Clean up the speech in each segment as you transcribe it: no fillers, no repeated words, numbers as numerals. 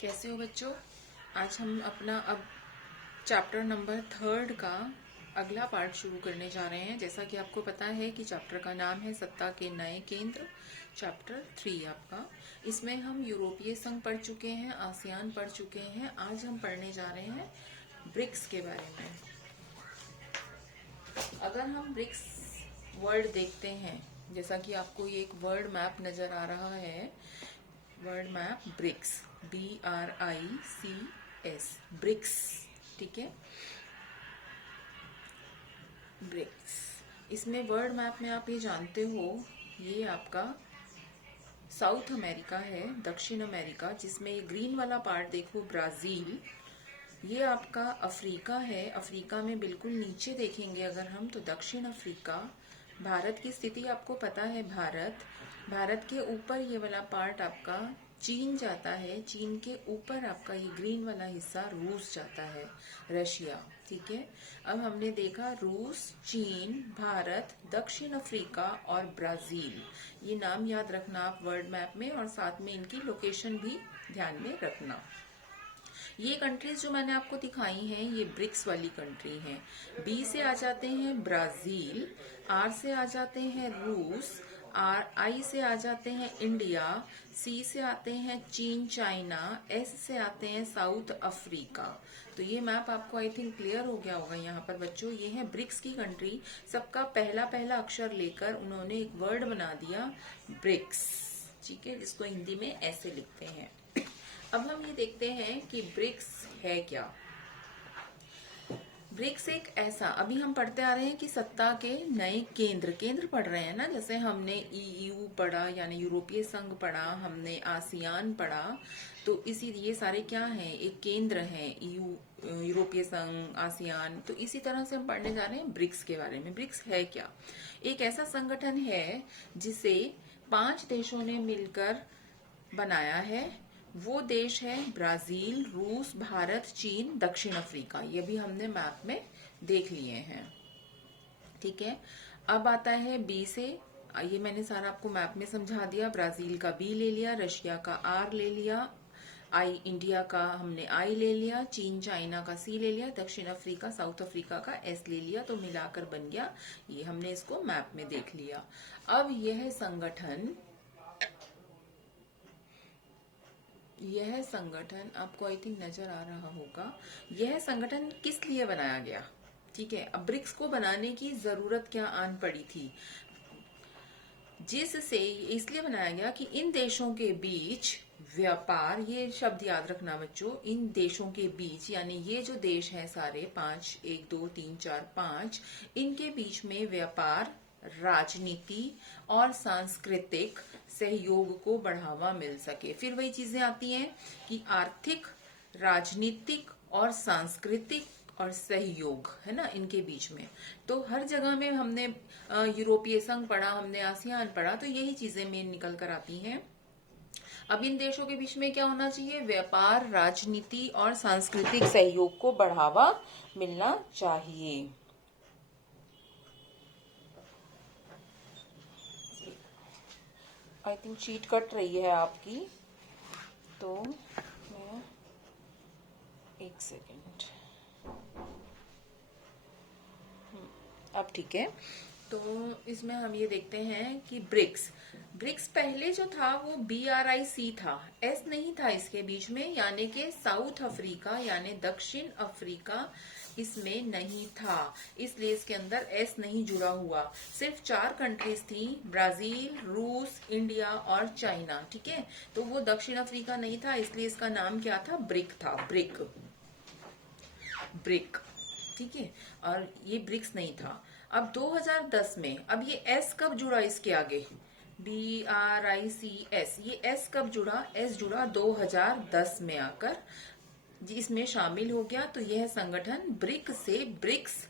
कैसे हो बच्चों। आज हम अपना अब चैप्टर नंबर 3 का अगला पार्ट शुरू करने जा रहे हैं। जैसा कि आपको पता है कि चैप्टर का नाम है सत्ता के नए केंद्र। चैप्टर 3 आपका, इसमें हम यूरोपीय संघ पढ़ चुके हैं, आसियान पढ़ चुके हैं। आज हम पढ़ने जा रहे हैं ब्रिक्स के बारे में। अगर हम ब्रिक्स वर्ड देखते हैं, जैसा कि आपको ये एक वर्ड मैप नजर आ रहा है, word map BRICS, BRICS, BRICS, ठीक है, ब्रिक्स। इसमें वर्ड मैप में आप ये जानते हो, ये आपका साउथ अमेरिका है, दक्षिण अमेरिका, जिसमें ये ग्रीन वाला पार्ट देखो ब्राजील। ये आपका अफ्रीका है, अफ्रीका में बिल्कुल नीचे देखेंगे अगर हम तो दक्षिण अफ्रीका। भारत की स्थिति आपको पता है, भारत के ऊपर ये वाला पार्ट आपका चीन जाता है, चीन के ऊपर आपका ये ग्रीन वाला हिस्सा रूस जाता है, रशिया, ठीक है। अब हमने देखा रूस, चीन, भारत, दक्षिण अफ्रीका और ब्राजील। ये नाम याद रखना आप वर्ल्ड मैप में, और साथ में इनकी लोकेशन भी ध्यान में रखना। ये कंट्रीज जो मैंने आपको दिखाई हैं, ये ब्रिक्स वाली कंट्री हैं। बी से आ जाते हैं ब्राजील, आर से आ जाते हैं रूस, आई से आ जाते हैं इंडिया, सी से आते हैं चीन चाइना, एस से आते हैं साउथ अफ्रीका। तो ये मैप आपको आई थिंक क्लियर हो गया होगा यहाँ पर बच्चों। ये है ब्रिक्स की कंट्री। सबका पहला पहला अक्षर लेकर उन्होंने एक वर्ड बना दिया ब्रिक्स, ठीक है, जिसको हिंदी में ऐसे लिखते हैं। अब हम ये देखते हैं कि ब्रिक्स है क्या। ब्रिक्स एक ऐसा, अभी हम पढ़ते आ रहे हैं कि सत्ता के नए केंद्र पढ़ रहे हैं ना। जैसे हमने EU पढ़ा, यानी यूरोपीय संघ पढ़ा, हमने आसियान पढ़ा, तो इसी ये सारे क्या हैं, एक केंद्र हैं, यूरोपीय संघ, आसियान। तो इसी तरह से हम पढ़ने जा रहे हैं ब्रिक्स के बारे में। ब्रिक्स है क्या? एक ऐसा संगठन है जिसे 5 देशों ने मिलकर बनाया है। वो देश है ब्राजील, रूस, भारत, चीन, दक्षिण अफ्रीका। ये भी हमने मैप में देख लिए हैं, ठीक है। अब आता है बी से, ये मैंने सारा आपको मैप में समझा दिया। ब्राजील का बी ले लिया, रशिया का आर ले लिया, आई इंडिया का हमने आई ले लिया, चीन चाइना का सी ले लिया, दक्षिण अफ्रीका साउथ अफ्रीका का एस ले लिया। तो मिलाकर बन गया ये, हमने इसको मैप में देख लिया। अब यह संगठन आपको आई थिंक नजर आ रहा होगा। यह संगठन किस लिए बनाया गया, ठीक है। अब ब्रिक्स को बनाने की जरूरत क्या आन पड़ी थी, जिससे इसलिए बनाया गया कि इन देशों के बीच व्यापार, ये शब्द याद रखना बच्चों, इन देशों के बीच, यानी ये जो देश हैं सारे 5, 1 2 3 4 5, इनके बीच में व्यापार, राजनीति और सांस्कृतिक सहयोग को बढ़ावा मिल सके। फिर वही चीजें आती हैं कि आर्थिक, राजनीतिक और सांस्कृतिक और सहयोग है ना इनके बीच में। तो हर जगह में हमने यूरोपीय संघ पढ़ा, हमने आसियान पढ़ा, तो यही चीजें मेन निकल कर आती हैं। अब इन देशों के बीच में क्या होना चाहिए, व्यापार, राजनीति और सांस्कृतिक सहयोग को बढ़ावा मिलना चाहिए। आई थिंक शीट कट रही है आपकी, तो मैं एक सेकेंड, अब ठीक है। तो इसमें हम ये देखते हैं कि ब्रिक्स पहले जो था वो BRIC था, एस नहीं था इसके बीच में, यानी कि साउथ अफ्रीका यानी दक्षिण अफ्रीका इसमें नहीं था, इसलिए इसके अंदर एस नहीं जुड़ा हुआ। सिर्फ 4 कंट्रीज थी, ब्राजील, रूस, इंडिया और चाइना, ठीक है। तो वो दक्षिण अफ्रीका नहीं था, इसलिए इसका नाम क्या था, ब्रिक था, ब्रिक, ठीक है। और ये ब्रिक्स नहीं था। अब 2010 में, अब ये एस कब जुड़ा इसके आगे, BRICS, ये एस कब जुड़ा, एस जुड़ा 2010 में आकर इसमें शामिल हो गया। तो यह संगठन ब्रिक से ब्रिक्स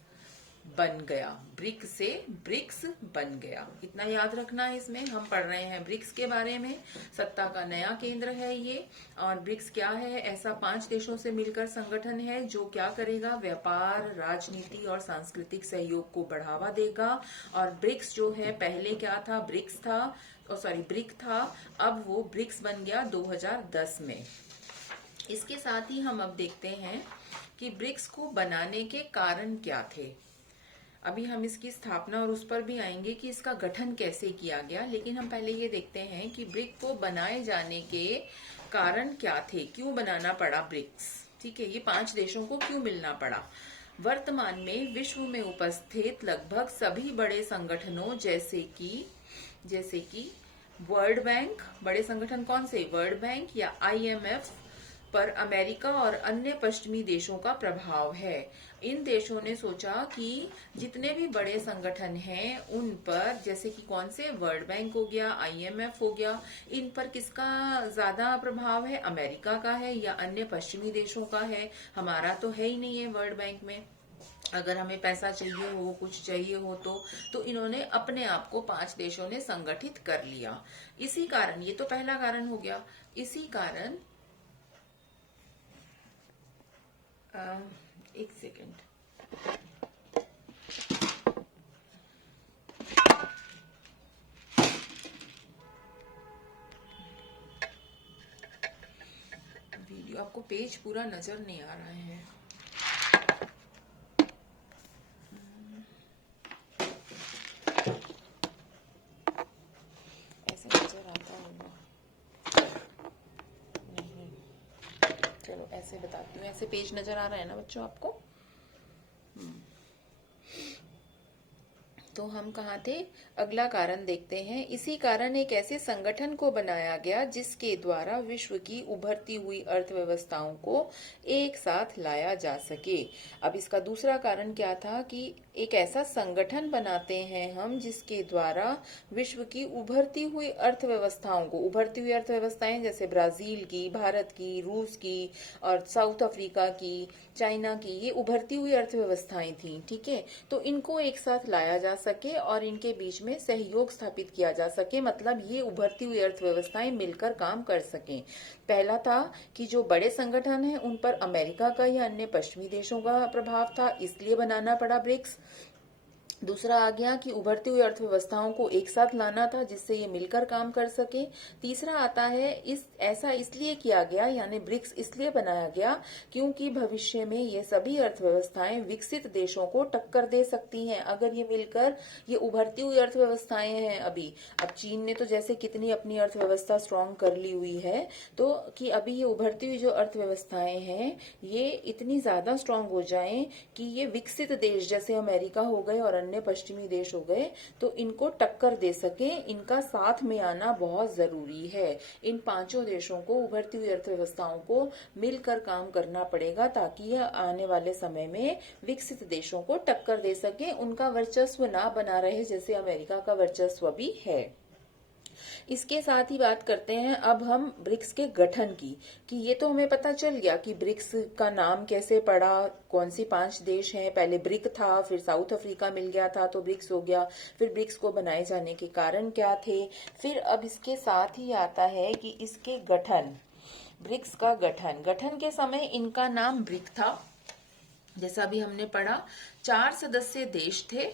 बन गया, ब्रिक से ब्रिक्स बन गया। इतना याद रखना है। इसमें हम पढ़ रहे हैं ब्रिक्स के बारे में, सत्ता का नया केंद्र है ये। और ब्रिक्स क्या है, ऐसा 5 देशों से मिलकर संगठन है जो क्या करेगा, व्यापार, राजनीति और सांस्कृतिक सहयोग को बढ़ावा देगा। और ब्रिक्स जो है, पहले क्या था, ब्रिक था, अब वो ब्रिक्स बन गया 2010 में। इसके साथ ही हम अब देखते हैं कि ब्रिक्स को बनाने के कारण क्या थे। अभी हम इसकी स्थापना और उस पर भी आएंगे कि इसका गठन कैसे किया गया, लेकिन हम पहले ये देखते हैं कि ब्रिक को बनाए जाने के कारण क्या थे, क्यों बनाना पड़ा ब्रिक्स। ठीक है, ये 5 देशों को क्यों मिलना पड़ा। वर्तमान में विश्व में उपस्थित लगभग सभी बड़े संगठनों जैसे कि वर्ल्ड बैंक, बड़े संगठन कौन से, वर्ल्ड बैंक या आईएमएफ पर अमेरिका और अन्य पश्चिमी देशों का प्रभाव है। इन देशों ने सोचा कि जितने भी बड़े संगठन हैं उन पर, जैसे कि कौन से, वर्ल्ड बैंक हो गया, आईएमएफ हो गया, इन पर किसका ज्यादा प्रभाव है, अमेरिका का है या अन्य पश्चिमी देशों का है। हमारा तो है ही नहीं है वर्ल्ड बैंक में। अगर हमें पैसा चाहिए हो, कुछ चाहिए हो तो इन्होंने अपने आप को 5 देशों ने संगठित कर लिया। इसी कारण, ये तो पहला कारण हो गया। इसी कारण एक सेकेंड, वीडियो आपको पेज पूरा नजर नहीं आ रहा है। ऐसे नजर आता होगा, नहीं, चलो ऐसे बताती हूँ। ऐसे पेज नजर आ रहा है ना बच्चों आपको। तो हम कहाँ थे, अगला कारण देखते हैं। इसी कारण एक ऐसे संगठन को बनाया गया जिसके द्वारा विश्व की उभरती हुई अर्थव्यवस्थाओं को एक साथ लाया जा सके। अब इसका दूसरा कारण क्या था कि एक ऐसा संगठन बनाते हैं हम जिसके द्वारा विश्व की उभरती हुई अर्थव्यवस्थाओं को, उभरती हुई अर्थव्यवस्थाएं जैसे ब्राजील की, भारत की, रूस की और साउथ अफ्रीका की, चाइना की, ये उभरती हुई अर्थव्यवस्थाएं थी। ठीक है, तो इनको एक साथ लाया जा सके और इनके बीच में सहयोग स्थापित किया जा सके, मतलब ये उभरती हुई अर्थव्यवस्थाएं मिलकर काम कर सकें। पहला था कि जो बड़े संगठन हैं उन पर अमेरिका का या अन्य पश्चिमी देशों का प्रभाव था, इसलिए बनाना पड़ा ब्रिक्स। दूसरा आ गया कि उभरती हुई अर्थव्यवस्थाओं को एक साथ लाना था जिससे ये मिलकर काम कर सके। तीसरा आता है ऐसा इसलिए किया गया, यानी ब्रिक्स इसलिए बनाया गया क्योंकि भविष्य में ये सभी अर्थव्यवस्थाएं विकसित देशों को टक्कर दे सकती हैं अगर ये मिलकर, ये उभरती हुई अर्थव्यवस्थाएं हैं अभी। अब चीन ने तो जैसे कितनी अपनी अर्थव्यवस्था स्ट्रांग कर ली हुई है, तो कि अभी ये उभरती हुई जो अर्थव्यवस्थाएं हैं ये इतनी ज्यादा स्ट्रांग हो जाएं कि ये विकसित देश जैसे अमेरिका हो गए और अन्य पश्चिमी देश हो गए तो इनको टक्कर दे सके। इनका साथ में आना बहुत जरूरी है। इन 5 देशों को, उभरती हुई अर्थव्यवस्थाओं को मिलकर काम करना पड़ेगा ताकि यह आने वाले समय में विकसित देशों को टक्कर दे सके, उनका वर्चस्व ना बना रहे जैसे अमेरिका का वर्चस्व भी है। इसके साथ ही बात करते हैं अब हम ब्रिक्स के गठन की, कि ये तो हमें पता चल गया कि ब्रिक्स का नाम कैसे पड़ा, कौन सी 5 देश हैं, पहले ब्रिक था, फिर साउथ अफ्रीका मिल गया था तो ब्रिक्स हो गया, फिर ब्रिक्स को बनाए जाने के कारण क्या थे। फिर अब इसके साथ ही आता है कि इसके गठन, ब्रिक्स का गठन के समय इनका नाम ब्रिक था। जैसा भी हमने पढ़ा, 4 सदस्य देश थे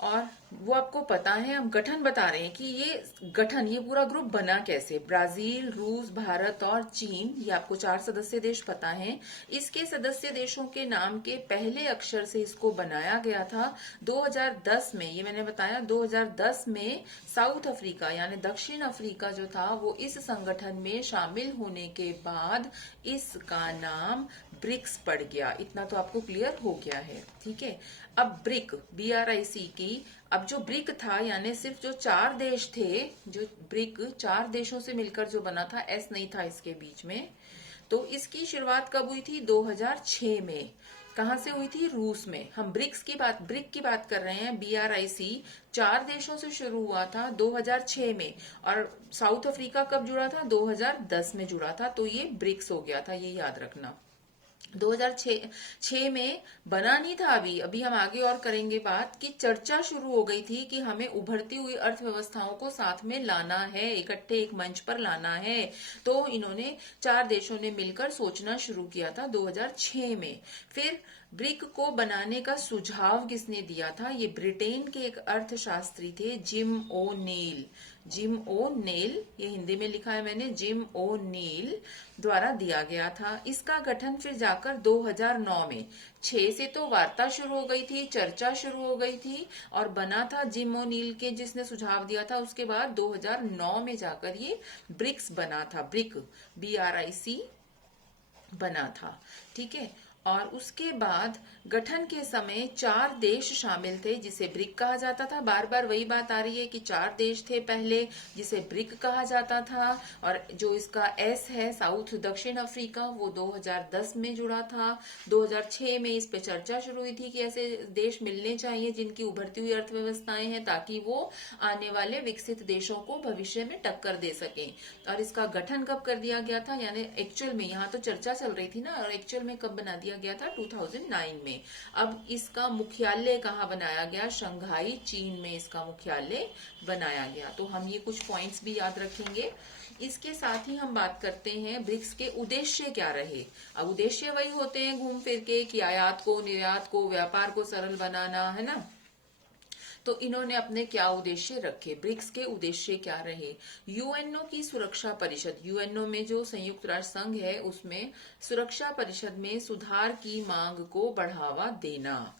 और वो आपको पता है, हम गठन बता रहे हैं कि ये पूरा ग्रुप बना कैसे। ब्राजील, रूस, भारत और चीन, ये आपको 4 सदस्य देश पता हैं। इसके सदस्य देशों के नाम के पहले अक्षर से इसको बनाया गया था। 2010 में, ये मैंने बताया, 2010 में साउथ अफ्रीका यानी दक्षिण अफ्रीका जो था वो इस संगठन में शामिल होने के बाद इसका नाम ब्रिक्स पड़ गया। इतना तो आपको क्लियर हो गया है। ठीक है, अब ब्रिक, BRIC की, अब जो ब्रिक था यानी सिर्फ जो 4 देश थे, जो ब्रिक 4 देशों से मिलकर जो बना था, एस नहीं था इसके बीच में, तो इसकी शुरुआत कब हुई थी, 2006 में। कहां से हुई थी, रूस में। हम ब्रिक की बात कर रहे हैं। BRIC 4 देशों से शुरू हुआ था 2006 में, और साउथ अफ्रीका कब जुड़ा था, 2010 में जुड़ा था, तो ये ब्रिक्स हो गया था, ये याद रखना। 2006 में बना नहीं था। अभी हम आगे और करेंगे बात कि चर्चा शुरू हो गई थी कि हमें उभरती हुई अर्थव्यवस्थाओं को साथ में लाना है, इकट्ठे एक मंच पर लाना है। तो इन्होंने 4 देशों ने मिलकर सोचना शुरू किया था 2006 में। फिर ब्रिक को बनाने का सुझाव किसने दिया था, ये ब्रिटेन के एक अर्थशास्त्री थे, जिम ओ नील। जिम ओ नेल, ये हिंदी में लिखा है मैंने, जिम ओ नील द्वारा दिया गया था। इसका गठन फिर जाकर 2009 में, 6 से तो वार्ता शुरू हो गई थी, चर्चा शुरू हो गई थी और बना था जिम ओ नील के जिसने सुझाव दिया था। उसके बाद 2009 में जाकर ये ब्रिक्स बना था, BRIC बना था। ठीक है। और उसके बाद गठन के समय 4 देश शामिल थे जिसे ब्रिक कहा जाता था। बार बार वही बात आ रही है कि 4 देश थे पहले जिसे ब्रिक कहा जाता था। और जो इसका एस है, साउथ दक्षिण अफ्रीका, वो 2010 में जुड़ा था। 2006 में इस पे चर्चा शुरू हुई थी कि ऐसे देश मिलने चाहिए जिनकी उभरती हुई अर्थव्यवस्थाएं हैं, ताकि वो आने वाले विकसित देशों को भविष्य में टक्कर दे सकें। और इसका गठन कब कर दिया गया था, यानी एक्चुअल में, यहाँ तो चर्चा चल रही थी ना, और एक्चुअल में कब बना दिया गया था, 2009 में। अब इसका मुख्यालय कहाँ बनाया गया, शंघाई चीन में इसका मुख्यालय बनाया गया। तो हम ये कुछ पॉइंट्स भी याद रखेंगे। इसके साथ ही हम बात करते हैं ब्रिक्स के उद्देश्य क्या रहे। अब उद्देश्य वही होते हैं घूम फिर के कि आयात को, निर्यात को, व्यापार को सरल बनाना, है ना। तो इन्होंने अपने क्या उद्देश्य रखे, ब्रिक्स के उद्देश्य क्या रहे। यूएनओ की सुरक्षा परिषद, यूएनओ में जो संयुक्त राष्ट्र संघ है, उसमें सुरक्षा परिषद में सुधार की मांग को बढ़ावा देना,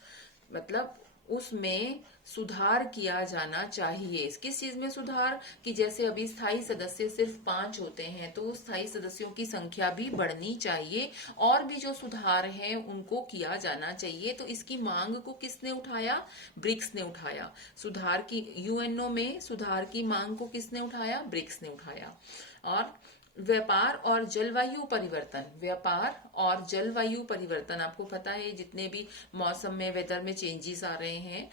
मतलब उसमें सुधार किया जाना चाहिए। किस चीज में सुधार, कि जैसे अभी स्थायी सदस्य सिर्फ 5 होते हैं, तो स्थायी सदस्यों की संख्या भी बढ़नी चाहिए और भी जो सुधार हैं उनको किया जाना चाहिए। तो इसकी मांग को किसने उठाया, ब्रिक्स ने उठाया। सुधार की, यूएनओ में सुधार की मांग को किसने उठाया, ब्रिक्स ने उठाया। और व्यापार और जलवायु परिवर्तन, व्यापार और जलवायु परिवर्तन, आपको पता है जितने भी मौसम में, वेदर में चेंजेस आ रहे हैं,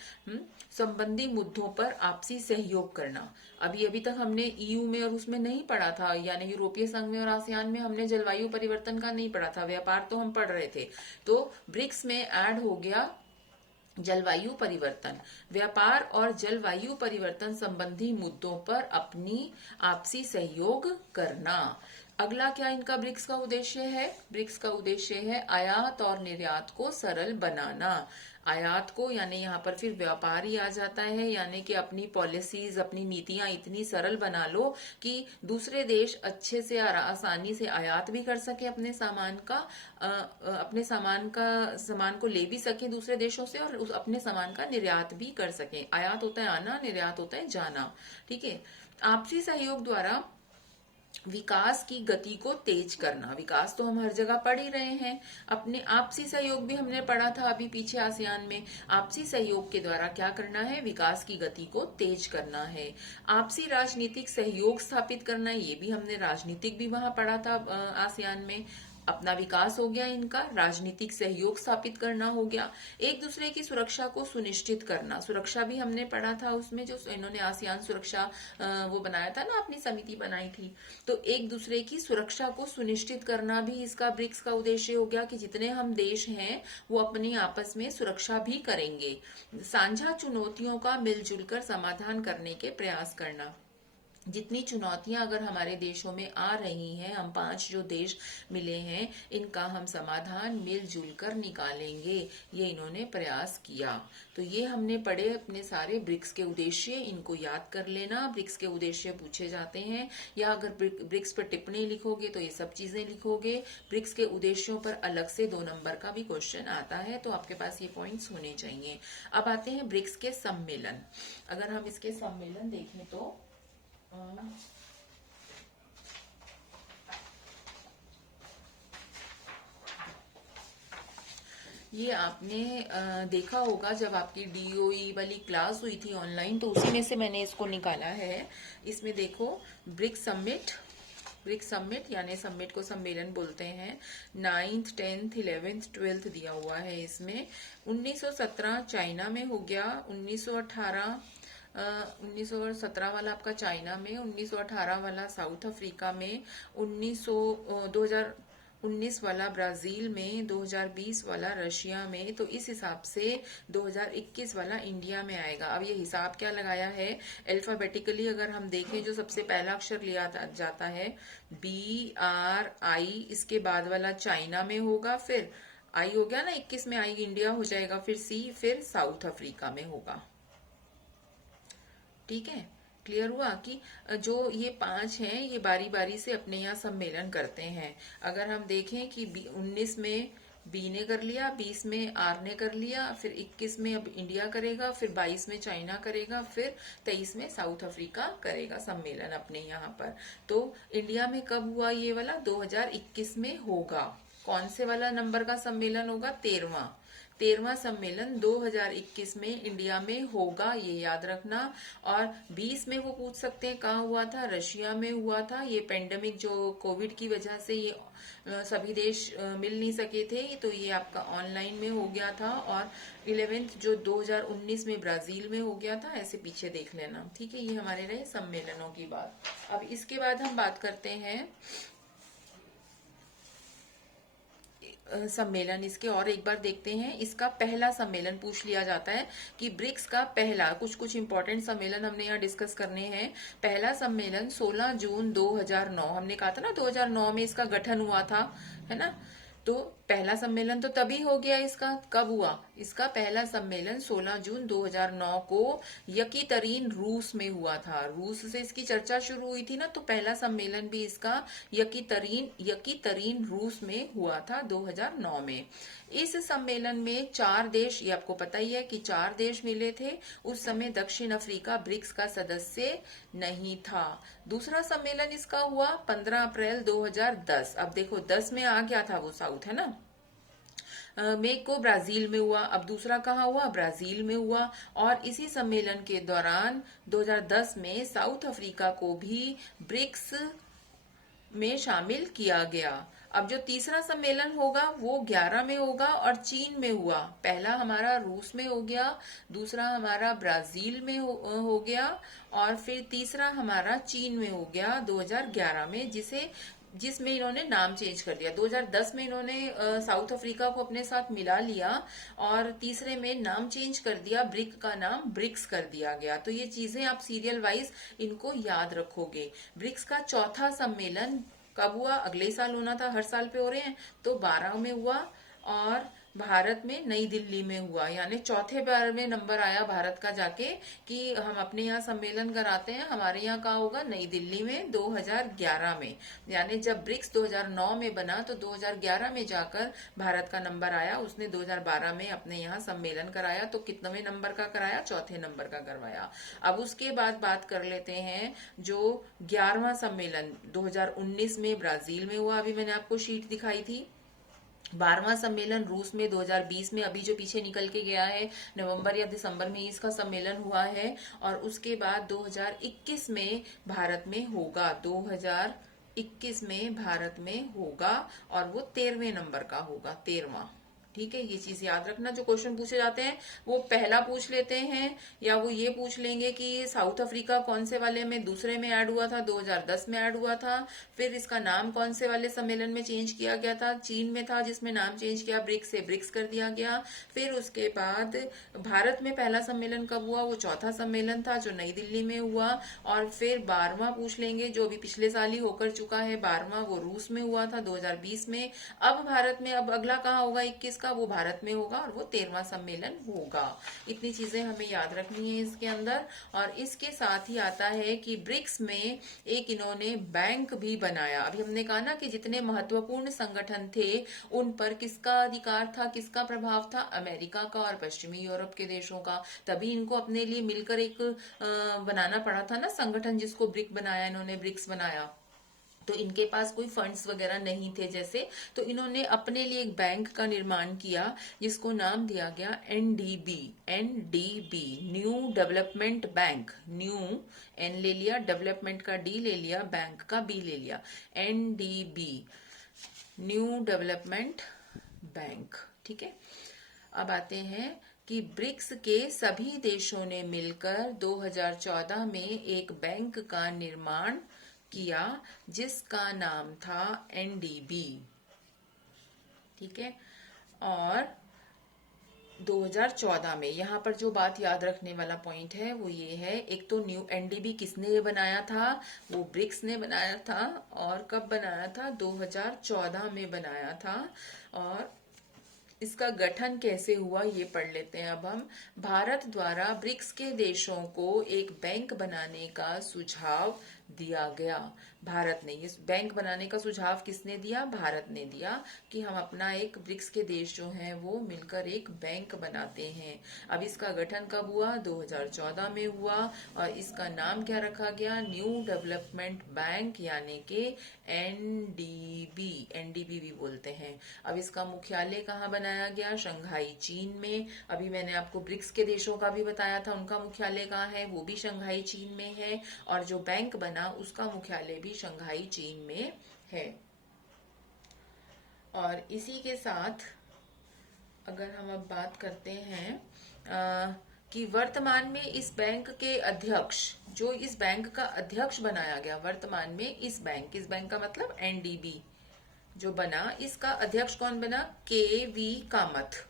संबंधी मुद्दों पर आपसी सहयोग करना। अभी तक हमने ईयू में और उसमें नहीं पढ़ा था, यानी यूरोपीय संघ में और आसियान में हमने जलवायु परिवर्तन का नहीं पढ़ा था, व्यापार तो हम पढ़ रहे थे। तो ब्रिक्स में ऐड हो गया जलवायु परिवर्तन। व्यापार और जलवायु परिवर्तन संबंधी मुद्दों पर अपनी आपसी सहयोग करना। अगला क्या इनका ब्रिक्स का उद्देश्य है, ब्रिक्स का उद्देश्य है आयात और निर्यात को सरल बनाना। आयात को, यानी यहाँ पर फिर व्यापार ही आ जाता है, यानी कि अपनी पॉलिसीज, अपनी नीतियां इतनी सरल बना लो कि दूसरे देश अच्छे से आसानी से आयात भी कर सके अपने सामान का, अपने सामान को ले भी सके दूसरे देशों से, और अपने सामान का निर्यात भी कर सके। आयात होता है आना, निर्यात होता है जाना। ठीक है। आपसी सहयोग द्वारा विकास की गति को तेज करना। विकास तो हम हर जगह पढ़ ही रहे हैं, अपने आपसी सहयोग भी हमने पढ़ा था अभी पीछे आसियान में। आपसी सहयोग के द्वारा क्या करना है, विकास की गति को तेज करना है। आपसी राजनीतिक सहयोग स्थापित करना, ये भी हमने राजनीतिक भी वहां पढ़ा था आसियान में। अपना विकास हो गया, इनका राजनीतिक सहयोग स्थापित करना हो गया। एक दूसरे की सुरक्षा को सुनिश्चित करना, सुरक्षा भी हमने पढ़ा था उसमें, जो इन्होंने आसियान सुरक्षा वो बनाया था ना, अपनी समिति बनाई थी। तो एक दूसरे की सुरक्षा को सुनिश्चित करना भी इसका ब्रिक्स का उद्देश्य हो गया, कि जितने हम देश हैं वो अपनी आपस में सुरक्षा भी करेंगे। साझा चुनौतियों का मिलजुल कर समाधान करने के प्रयास करना। जितनी चुनौतियां अगर हमारे देशों में आ रही हैं, हम 5 जो देश मिले हैं, इनका हम समाधान मिलजुल कर निकालेंगे, ये इन्होंने प्रयास किया। तो ये हमने पढ़े अपने सारे ब्रिक्स के उद्देश्य, इनको याद कर लेना। ब्रिक्स के उद्देश्य पूछे जाते हैं, या अगर ब्रिक्स पर टिप्पणी लिखोगे तो ये सब चीजें लिखोगे। ब्रिक्स के उद्देश्यों पर अलग से 2 नंबर का भी क्वेश्चन आता है, तो आपके पास ये पॉइंट्स होने चाहिए। अब आते हैं ब्रिक्स के सम्मेलन। अगर हम इसके सम्मेलन देखें तो ये आपने देखा होगा जब आपकी डीओई वाली क्लास हुई थी ऑनलाइन, तो उसी में से मैंने इसको निकाला है। इसमें देखो, ब्रिक्स समिट, ब्रिक्स समिट यानी समिट को सम्मेलन बोलते हैं, 9th 10th 11th 12th दिया हुआ है इसमें। 1917 चाइना में हो गया, 1917 वाला आपका चाइना में, 1918 वाला साउथ अफ्रीका में, 2019 वाला ब्राजील में, 2020 वाला रशिया में। तो इस हिसाब से 2021 वाला इंडिया में आएगा। अब ये हिसाब क्या लगाया है, अल्फाबेटिकली अगर हम देखें, जो सबसे पहला अक्षर लिया जाता है BRI, इसके बाद वाला चाइना में होगा, फिर आई हो गया ना 21 में, आई इंडिया हो जाएगा, फिर C, फिर साउथ अफ्रीका में होगा। ठीक है। क्लियर हुआ कि जो ये 5 हैं ये बारी बारी से अपने यहाँ सम्मेलन करते हैं। अगर हम देखें कि 19 में बी ने कर लिया, 20 में आर ने कर लिया, फिर 21 में अब इंडिया करेगा, फिर 22 में चाइना करेगा, फिर 23 में साउथ अफ्रीका करेगा सम्मेलन अपने यहाँ पर। तो इंडिया में कब हुआ ये वाला? 2021 में होगा। कौन से वाला नंबर का सम्मेलन होगा? 13वां सम्मेलन 2021 में इंडिया में होगा, ये याद रखना। और 20 में वो पूछ सकते हैं कहाँ हुआ था? रशिया में हुआ था। ये पेंडेमिक जो कोविड की वजह से ये सभी देश मिल नहीं सके थे, तो ये आपका ऑनलाइन में हो गया था। और 11th जो 2019 में ब्राजील में हो गया था, ऐसे पीछे देख लेना। ठीक है, ये हमारे रहे सम्मेलनों की बात। अब इसके बाद हम बात करते हैं सम्मेलन इसके, और एक बार देखते हैं। इसका पहला सम्मेलन पूछ लिया जाता है कि ब्रिक्स का पहला, कुछ कुछ इंपॉर्टेंट सम्मेलन हमने यहाँ डिस्कस करने हैं। पहला सम्मेलन 16 जून 2009, हमने कहा था ना 2009 में इसका गठन हुआ था, है ना। तो पहला सम्मेलन तो तभी हो गया इसका। कब हुआ? इसका पहला सम्मेलन 16 जून 2009 को यकीतरीन रूस में हुआ था। रूस से इसकी चर्चा शुरू हुई थी ना, तो पहला सम्मेलन भी इसका यकीतरीन रूस में हुआ था 2009 में। इस सम्मेलन में 4 देश, ये आपको पता ही है कि 4 देश मिले थे। उस समय दक्षिण अफ्रीका ब्रिक्स का सदस्य नहीं था। दूसरा सम्मेलन इसका हुआ 15 अप्रैल 2010। अब देखो 10 में आ गया था वो साउथ, है ना। में को ब्राजील में हुआ। अब दूसरा कहाँ हुआ? ब्राजील में हुआ। और इसी सम्मेलन के दौरान 2010 में साउथ अफ्रीका को भी ब्रिक्स में शामिल किया गया। अब जो तीसरा सम्मेलन होगा वो 11 में होगा और चीन में हुआ। पहला हमारा रूस में हो गया, दूसरा हमारा ब्राजील में हो गया, और फिर तीसरा हमारा चीन में हो गया 2011 में, जिसमें इन्होंने नाम चेंज कर दिया। 2010 में इन्होंने साउथ अफ्रीका को अपने साथ मिला लिया, और तीसरे में नाम चेंज कर दिया, ब्रिक का नाम ब्रिक्स कर दिया गया। तो ये चीजें आप सीरियल वाइज इनको याद रखोगे। ब्रिक्स का चौथा सम्मेलन कब हुआ? अगले साल होना था, हर साल पे हो रहे हैं। तो 12 में हुआ, और भारत में नई दिल्ली में हुआ। यानी चौथे बार में नंबर आया भारत का जाके कि हम अपने यहाँ सम्मेलन कराते हैं। हमारे यहाँ कहाँ होगा? नई दिल्ली में 2011 में। यानी जब ब्रिक्स 2009 में बना तो 2011 में जाकर भारत का नंबर आया। उसने 2012 में अपने यहाँ सम्मेलन कराया। तो कितने नंबर का कराया? चौथे नंबर का करवाया। अब उसके बाद बात कर लेते हैं जो 11वां सम्मेलन 2019 में ब्राजील में हुआ। अभी मैंने आपको शीट दिखाई थी। 12वां सम्मेलन रूस में 2020 में, अभी जो पीछे निकल के गया है, नवंबर या दिसंबर में इसका सम्मेलन हुआ है। और उसके बाद 2021 में भारत में होगा। 2021 में भारत में होगा, और वो 13वें नंबर का होगा, 13वां। ठीक है, ये चीज याद रखना। जो क्वेश्चन पूछे जाते हैं वो पहला पूछ लेते हैं, या वो ये पूछ लेंगे कि साउथ अफ्रीका कौन से वाले में, दूसरे में ऐड हुआ था, 2010 में ऐड हुआ था। फिर इसका नाम कौन से वाले सम्मेलन में चेंज किया गया था? चीन में था, जिसमें नाम चेंज किया, ब्रिक्स से ब्रिक्स कर दिया गया। फिर उसके बाद भारत में पहला सम्मेलन कब हुआ? वो चौथा सम्मेलन था जो नई दिल्ली में हुआ। और फिर 12वां पूछ लेंगे, जो अभी पिछले साल ही होकर चुका है 12वां, वो रूस में हुआ था 2020 में। अब भारत में, अब अगला कहाँ होगा? 21 का, वो भारत में होगा, और वो 13वां सम्मेलन होगा। इतनी चीजें हमें याद रखनी है इसके अंदर। और इसके साथ ही आता है कि ब्रिक्स में एक इन्होंने बैंक भी बनाया। अभी हमने कहा ना कि जितने महत्वपूर्ण संगठन थे उन पर किसका अधिकार था, किसका प्रभाव था? अमेरिका का और पश्चिमी यूरोप के देशों का। तभी इनको अपने लिए मिलकर एक बनाना पड़ा था ना संगठन, जिसको ब्रिक बनाया इन्होंने, ब्रिक्स बनाया। तो इनके पास कोई फंड्स वगैरह नहीं थे जैसे, तो इन्होंने अपने लिए एक बैंक का निर्माण किया, जिसको नाम दिया गया NDB. NDB, new development bank. New, N ले लिया, डेवलपमेंट का डी ले लिया, बैंक का बी ले लिया, एनडीबी, न्यू डेवलपमेंट बैंक। ठीक है, अब आते हैं कि ब्रिक्स के सभी देशों ने मिलकर 2014 में एक बैंक का निर्माण किया, जिसका नाम था एनडीबी। ठीक है, और 2014 में यहाँ पर जो बात याद रखने वाला पॉइंट है वो ये है, एक तो न्यू एनडीबी किसने बनाया था? वो ब्रिक्स ने बनाया था। और कब बनाया था? 2014 में बनाया था। और इसका गठन कैसे हुआ ये पढ़ लेते हैं अब हम। भारत द्वारा ब्रिक्स के देशों को एक बैंक बनाने का सुझाव दिया गया। भारत ने ये बैंक बनाने का सुझाव किसने दिया? भारत ने दिया कि हम अपना एक ब्रिक्स के देश जो हैं वो मिलकर एक बैंक बनाते हैं। अब इसका गठन कब हुआ? 2014 में हुआ और इसका नाम क्या रखा गया? न्यू डेवलपमेंट बैंक, यानी कि एनडीबी, एनडीबी भी बोलते हैं। अब इसका मुख्यालय कहाँ बनाया गया? शंघाई, चीन में। अभी मैंने आपको ब्रिक्स के देशों का भी बताया था, उनका मुख्यालय कहाँ है? वो भी शंघाई, चीन में है। और जो बैंक बना उसका मुख्यालय भी शंघाई, चीन में है। और इसी के साथ अगर हम अब बात करते हैं कि वर्तमान में इस बैंक के अध्यक्ष, जो इस बैंक का अध्यक्ष बनाया गया वर्तमान में, इस बैंक का मतलब एनडीबी जो बना, इसका अध्यक्ष कौन बना? के.वी. कामथ,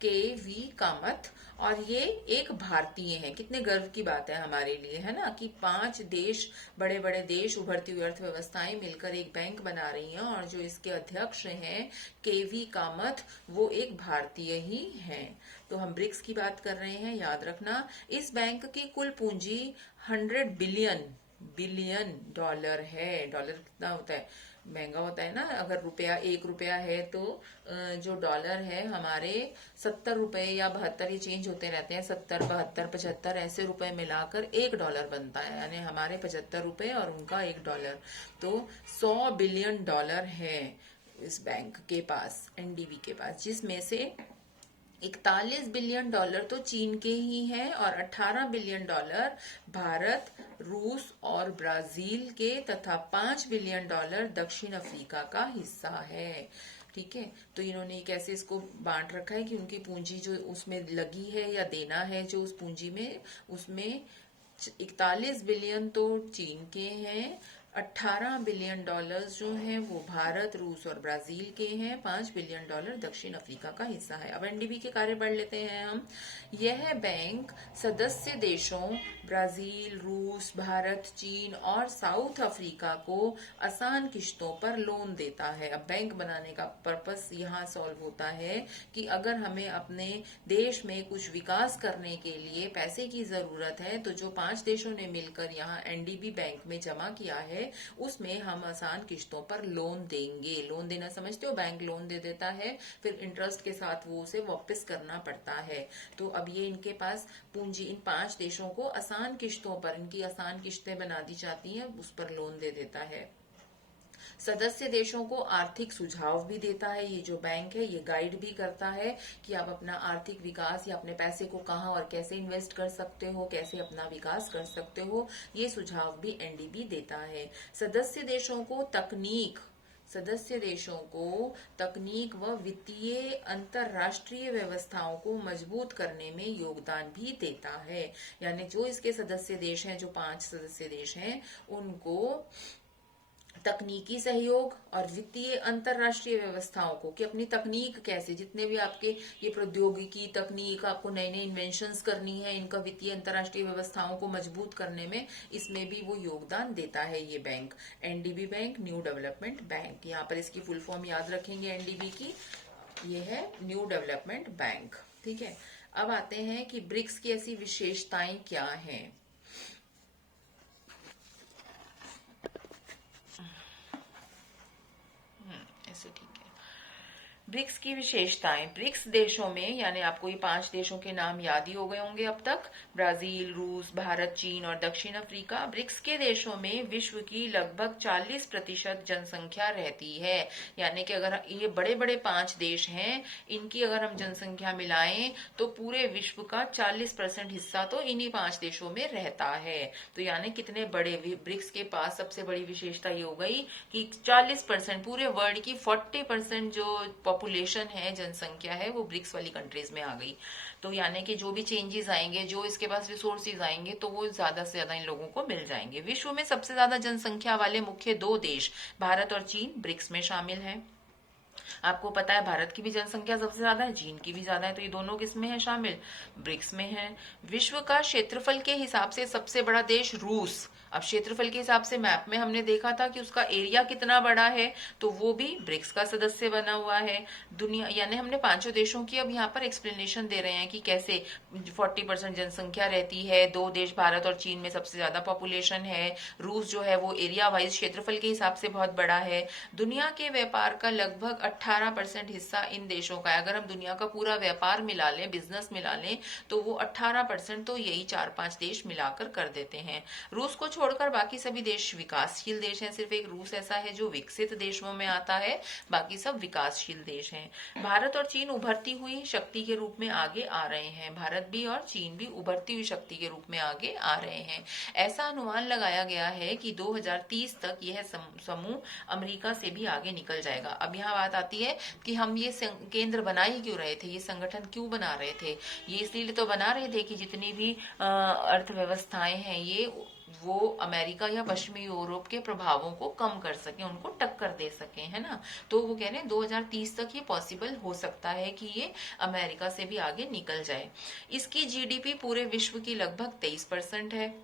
के.वी. कामथ। और ये एक भारतीय है। कितने गर्व की बात है हमारे लिए, है ना, कि 5 देश, बड़े बड़े देश, उभरती हुई अर्थव्यवस्थाएं मिलकर एक बैंक बना रही हैं और जो इसके अध्यक्ष हैं के.वी. कामथ, वो एक भारतीय ही हैं। तो हम ब्रिक्स की बात कर रहे हैं, याद रखना। इस बैंक की कुल पूंजी 100 बिलियन डॉलर है। डॉलर कितना होता है? महंगा होता है ना। अगर रुपया 1 रुपया है तो जो डॉलर है हमारे 70 रुपए या 72, ये चेंज होते रहते हैं, 70, 72, 75 ऐसे रुपए मिलाकर $1 बनता है। यानी हमारे 75 रुपए और उनका $1, तो 100 बिलियन डॉलर है इस बैंक के पास, एनडीबी के पास, जिसमें से 41 बिलियन डॉलर तो चीन के ही हैं और 18 बिलियन डॉलर भारत, रूस और ब्राजील के तथा 5 बिलियन डॉलर दक्षिण अफ्रीका का हिस्सा है। ठीक है, तो इन्होंने कैसे इसको बांट रखा है कि उनकी पूंजी जो उसमें लगी है या देना है जो उस पूंजी में, उसमें 41 बिलियन तो चीन के हैं, 18 बिलियन डॉलर्स जो हैं वो भारत, रूस और ब्राजील के हैं, 5 बिलियन डॉलर दक्षिण अफ्रीका का हिस्सा है। अब एनडीबी के कार्य पढ़ लेते हैं हम। यह बैंक सदस्य देशों ब्राजील, रूस, भारत, चीन और साउथ अफ्रीका को आसान किश्तों पर लोन देता है। अब बैंक बनाने का पर्पस यहाँ सॉल्व होता है कि अगर हमें अपने देश में कुछ विकास करने के लिए पैसे की जरूरत है, तो जो 5 देशों ने मिलकर यहाँ एनडीबी बैंक में जमा किया है उसमें हम आसान किश्तों पर लोन देंगे। लोन देना समझते हो? बैंक लोन दे देता है, फिर इंटरेस्ट के साथ वो उसे वापस करना पड़ता है। तो अब ये इनके पास पूंजी, इन 5 देशों को आसान किश्तों पर, इनकी आसान किश्तें बना दी जाती हैं, उस पर लोन दे देता है। सदस्य देशों को आर्थिक सुझाव भी देता है। ये जो बैंक है ये गाइड भी करता है कि आप अपना आर्थिक विकास या अपने पैसे को कहाँ और कैसे इन्वेस्ट कर सकते हो, कैसे अपना विकास कर सकते हो, ये सुझाव भी एनडीबी देता है। सदस्य देशों को तकनीक व वित्तीय अंतरराष्ट्रीय व्यवस्थाओं को मजबूत करने में योगदान भी देता है। यानी जो इसके सदस्य देश हैं, जो 5 सदस्य देश हैं, उनको तकनीकी सहयोग और वित्तीय अंतरराष्ट्रीय व्यवस्थाओं को, कि अपनी तकनीक कैसे, जितने भी आपके ये प्रौद्योगिकी तकनीक, आपको नए नए इन्वेंशंस करनी है, इनका वित्तीय अंतरराष्ट्रीय व्यवस्थाओं को मजबूत करने में, इसमें भी वो योगदान देता है ये bank, NDB bank, new development bank. यहाँ पर इसकी फुल फॉर्म याद रखेंगे एनडीबी की, ये है न्यू डेवलपमेंट बैंक। ठीक है, अब आते हैं कि ब्रिक्स की ऐसी विशेषताएं क्या हैं। ऐसे ठीक है। ब्रिक्स की विशेषताएं, ब्रिक्स देशों में, यानी आपको ये 5 देशों के नाम याद ही हो गए होंगे अब तक, ब्राजील, रूस, भारत, चीन और दक्षिण अफ्रीका। ब्रिक्स के देशों में विश्व की लगभग 40% जनसंख्या रहती है। यानी कि अगर ये बड़े बड़े 5 देश हैं, इनकी अगर हम जनसंख्या मिलाएं तो पूरे विश्व का 40% हिस्सा तो इन्हीं 5 देशों में रहता है। तो यानी कितने बड़े, ब्रिक्स के पास सबसे बड़ी विशेषता ये हो गई कि 40%, पूरे वर्ल्ड की 40% जो पॉपुलेशन है, जनसंख्या है, वो ब्रिक्स वाली कंट्रीज में आ गई। तो यानी कि जो भी चेंजेस आएंगे, जो इसके पास रिसोर्सेज आएंगे, तो वो ज्यादा से ज्यादा इन लोगों को मिल जाएंगे। विश्व में सबसे ज्यादा जनसंख्या वाले मुख्य 2 देश भारत और चीन ब्रिक्स में शामिल हैं। आपको पता है भारत की भी जनसंख्या सबसे ज्यादा है, चीन की भी ज्यादा है, तो ये दोनों किसमें है शामिल? ब्रिक्स में है। विश्व का क्षेत्रफल के हिसाब से सबसे बड़ा देश रूस, अब क्षेत्रफल के हिसाब से मैप में हमने देखा था कि उसका एरिया कितना बड़ा है, तो वो भी ब्रिक्स का सदस्य बना हुआ है। दुनिया यानी हमने पांचों देशों की अब यहाँ पर एक्सप्लेनेशन दे रहे हैं कि कैसे 40% जनसंख्या रहती है, दो देश भारत और चीन में सबसे ज्यादा पॉपुलेशन है, रूस जो है वो एरिया वाइज क्षेत्रफल के हिसाब से बहुत बड़ा है, दुनिया के व्यापार का लगभग 18% हिस्सा इन देशों का है। अगर हम दुनिया का पूरा व्यापार मिला लें, बिजनेस मिला लें, तो वो 18% तो यही 4-5 देश मिलाकर कर देते हैं। रूस को छोड़कर बाकी सभी देश विकासशील देश हैं, सिर्फ एक रूस ऐसा है जो विकसित देशों में आता है, बाकी सब विकासशील देश हैं। भारत और चीन उभरती हुई शक्ति के रूप में आगे आ रहे हैं, भारत भी और चीन भी उभरती हुई शक्ति के रूप में आगे आ रहे हैं। ऐसा अनुमान लगाया गया है कि 2030 तक यह समूह अमेरिका से भी आगे निकल जाएगा। अब यहाँ बात आती है कि हम ये केंद्र बना ही क्यों रहे थे, ये संगठन क्यों बना रहे थे? ये इसलिए तो बना रहे थे कि जितनी भी अर्थव्यवस्थाएं हैं ये वो अमेरिका या पश्चिमी यूरोप के प्रभावों को कम कर सके, उनको टक्कर दे सके, है ना। तो वो कह रहे हैं 2030 तक ये पॉसिबल हो सकता है कि ये अमेरिका से भी आगे निकल जाए। इसकी जीडीपी पूरे विश्व की लगभग 23% है,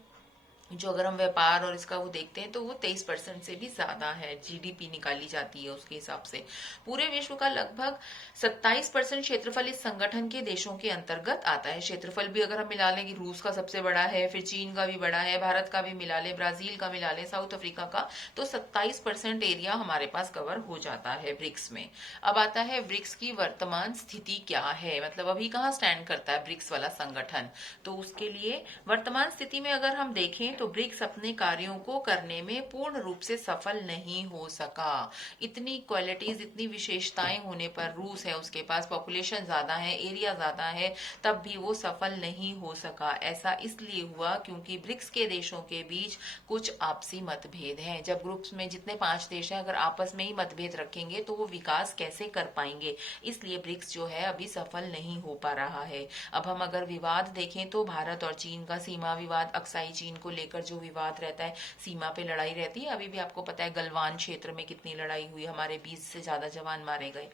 जो अगर हम व्यापार और इसका वो देखते हैं तो वो 23% से भी ज्यादा है, जीडीपी निकाली जाती है उसके हिसाब से। पूरे विश्व का लगभग 27% क्षेत्रफल इस संगठन के देशों के अंतर्गत आता है। क्षेत्रफल भी अगर हम मिला लें कि रूस का सबसे बड़ा है, फिर चीन का भी बड़ा है, भारत का भी मिला लें, ब्राजील का मिला लें, साउथ अफ्रीका का, तो 27% एरिया हमारे पास कवर हो जाता है ब्रिक्स में। अब आता है ब्रिक्स की वर्तमान स्थिति क्या है, मतलब अभी कहाँ स्टैंड करता है ब्रिक्स वाला संगठन। तो उसके लिए वर्तमान स्थिति में अगर हम देखें तो ब्रिक्स अपने कार्यों को करने में पूर्ण रूप से सफल नहीं हो सका। इतनी क्वालिटीज, इतनी विशेषताएं होने पर, रूस है उसके पास, पॉपुलेशन ज्यादा है, एरिया ज्यादा है, तब भी वो सफल नहीं हो सका। ऐसा इसलिए हुआ क्योंकि ब्रिक्स के देशों के बीच कुछ आपसी मतभेद हैं। जब ग्रुप्स में जितने 5 देश हैं अगर आपस में ही मतभेद रखेंगे तो वो विकास कैसे कर पाएंगे, इसलिए ब्रिक्स जो है अभी सफल नहीं हो पा रहा है। अब हम अगर विवाद देखें तो भारत और चीन का सीमा विवाद, अक्साई चीन को लेकर जो विवाद रहता है, सीमा पे लड़ाई रहती है। अभी भी आपको पता है गलवान क्षेत्र में कितनी लड़ाई हुई, हमारे 20 से ज्यादा जवान मारे गए।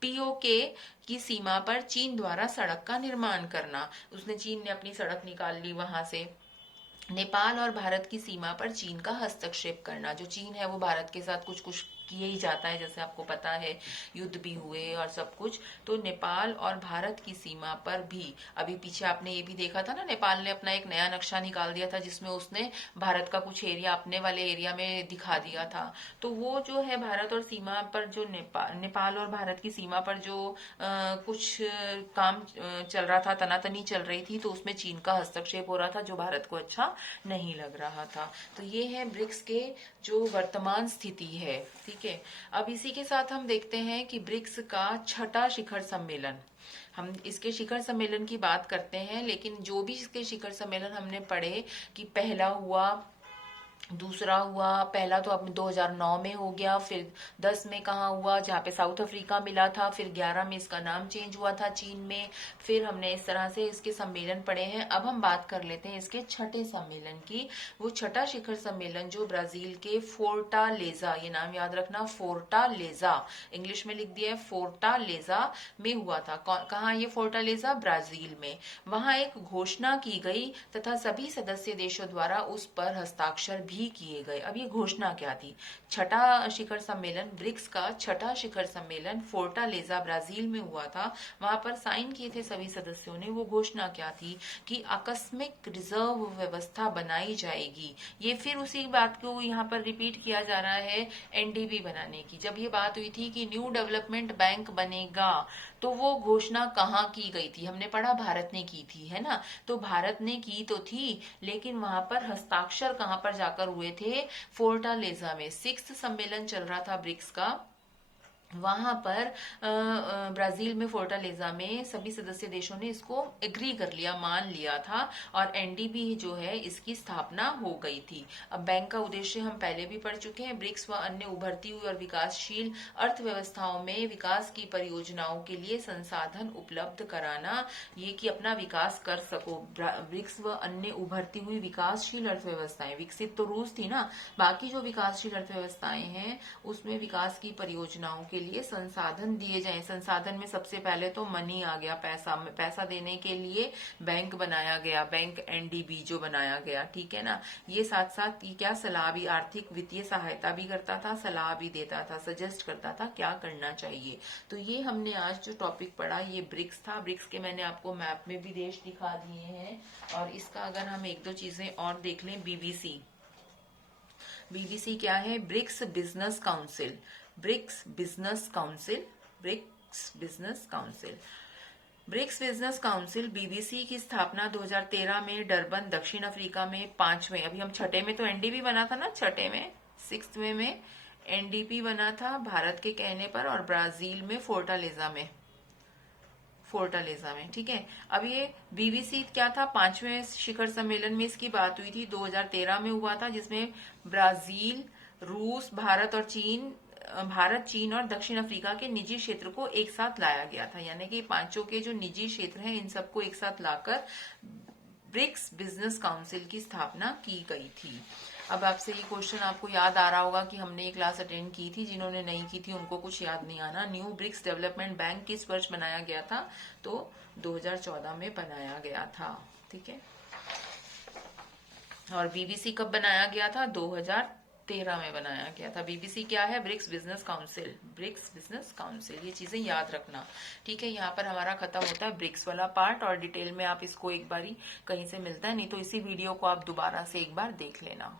पीओके की सीमा पर चीन द्वारा सड़क का निर्माण करना, चीन ने अपनी सड़क निकाल ली वहां से। नेपाल और भारत की सीमा पर चीन का हस्तक्षेप करना, जो चीन है वो भारत के साथ कुछ कुछ किए ही जाता है, जैसे आपको पता है युद्ध भी हुए और सब कुछ। तो नेपाल और भारत की सीमा पर भी अभी पीछे आपने ये भी देखा था ना, नेपाल ने अपना एक नया नक्शा निकाल दिया था जिसमें उसने भारत का कुछ एरिया अपने वाले एरिया में दिखा दिया था। तो वो जो है भारत और सीमा पर जो नेपाल और भारत की सीमा पर जो कुछ काम चल रहा था, तनातनी चल रही थी, तो उसमें चीन का हस्तक्षेप हो रहा था जो भारत को अच्छा नहीं लग रहा था। तो ये है ब्रिक्स के जो वर्तमान स्थिति है, ठीक है। अब इसी के साथ हम देखते हैं कि ब्रिक्स का छठा शिखर सम्मेलन, हम इसके शिखर सम्मेलन की बात करते हैं, लेकिन जो भी इसके शिखर सम्मेलन हमने पढ़े कि पहला हुआ, दूसरा हुआ, पहला तो अब 2009 में हो गया, फिर 10 में कहाँ हुआ जहाँ पे साउथ अफ्रीका मिला था, फिर 11 में इसका नाम चेंज हुआ था चीन में, फिर हमने इस तरह से इसके सम्मेलन पढ़े हैं। अब हम बात कर लेते हैं इसके छठे सम्मेलन की। वो छठा शिखर सम्मेलन जो ब्राजील के फोर्टालेजा, ये नाम याद रखना, फोर्टालेजा, इंग्लिश में लिख दिया है फोर्टालेजा में हुआ था। कहाँ ये फोर्टालेजा? ब्राजील में। वहां एक घोषणा की गई तथा सभी सदस्य देशों द्वारा उस पर हस्ताक्षर भी किए गए। अब ये घोषणा क्या थी? छठा शिखर सम्मेलन, ब्रिक्स का छठा शिखर सम्मेलन फोर्टालेजा ब्राजील में हुआ था। वहां पर साइन किए थे सभी सदस्यों ने। वो घोषणा क्या थी कि आकस्मिक रिजर्व व्यवस्था बनाई जाएगी। ये फिर उसी बात को यहाँ पर रिपीट किया जा रहा है एनडीबी बनाने की। जब ये बात हुई थी कि न्यू डेवलपमेंट बैंक बनेगा, तो वो घोषणा कहाँ की गई थी? हमने पढ़ा भारत ने की थी, है ना। तो भारत ने की तो थी, लेकिन वहां पर हस्ताक्षर कहाँ पर जाकर हुए थे? फोर्टालेजा में। 6th सम्मेलन चल रहा था ब्रिक्स का, वहां पर ब्राजील में फोर्टालेजा में सभी सदस्य देशों ने इसको एग्री कर लिया, मान लिया था, और एनडीबी जो है इसकी स्थापना हो गई थी। अब बैंक का उद्देश्य हम पहले भी पढ़ चुके हैं, ब्रिक्स व अन्य उभरती हुई और विकासशील अर्थव्यवस्थाओं में विकास की परियोजनाओं के लिए संसाधन उपलब्ध कराना, ये कि अपना विकास कर सको। ब्रिक्स व अन्य उभरती हुई विकासशील अर्थव्यवस्थाएं, विकसित तो रूस थी ना, बाकी जो विकासशील अर्थव्यवस्थाएं हैं उसमें विकास की परियोजनाओं के लिए लिए संसाधन दिए जाएं। संसाधन में सबसे पहले तो मनी आ गया, पैसा देने के लिए बैंक बनाया गया, बैंक एनडीबी जो बनाया गया, ठीक है ना। ये साथ साथ ये क्या सलाह भी, आर्थिक वित्तीय सहायता भी करता था, सलाह भी देता था, सजेस्ट करता था क्या करना चाहिए। तो ये हमने आज जो टॉपिक पढ़ा ये ब्रिक्स था। ब्रिक्स के मैंने आपको मैप में भी देश दिखा दिए हैं। और इसका अगर हम एक दो चीजें और देख लें, बीबीसी। बीबीसी क्या है? BRICS business council. BRICS business council, BRICS business council. BRICS business council BBC की स्थापना 2013 में डरबन, दक्षिण अफ्रीका में 5वें, अभी हम छठे में तो एनडीपी बना था ना, छठे में 6वें में एनडीपी बना था भारत के कहने पर, और ब्राजील में फोर्टालेजा में, ठीक है। अब ये बीबीसी क्या था? 5वें शिखर सम्मेलन में इसकी बात हुई थी, 2013 में हुआ था, जिसमें ब्राजील, रूस, भारत, चीन और दक्षिण अफ्रीका के निजी क्षेत्र को एक साथ लाया गया था। यानी कि पांचों के जो निजी क्षेत्र हैं इन सबको एक साथ लाकर ब्रिक्स बिजनेस काउंसिल की स्थापना की गई थी। अब आपसे ये क्वेश्चन आपको याद आ रहा होगा कि हमने ये क्लास अटेंड की थी, जिन्होंने नहीं की थी उनको कुछ याद नहीं आना। न्यू ब्रिक्स डेवलपमेंट बैंक किस वर्ष बनाया गया था? तो 2014 में बनाया गया था, ठीक है। और बीबीसी कब बनाया गया था? 2013 में बनाया गया था। बीबीसी क्या है? BRICS business council, BRICS business council. ये चीजें याद रखना, ठीक है। यहाँ पर हमारा खत्म होता है ब्रिक्स वाला पार्ट, और डिटेल में आप इसको एक बारी कहीं से मिलता है, नहीं तो इसी वीडियो को आप दोबारा से एक बार देख लेना।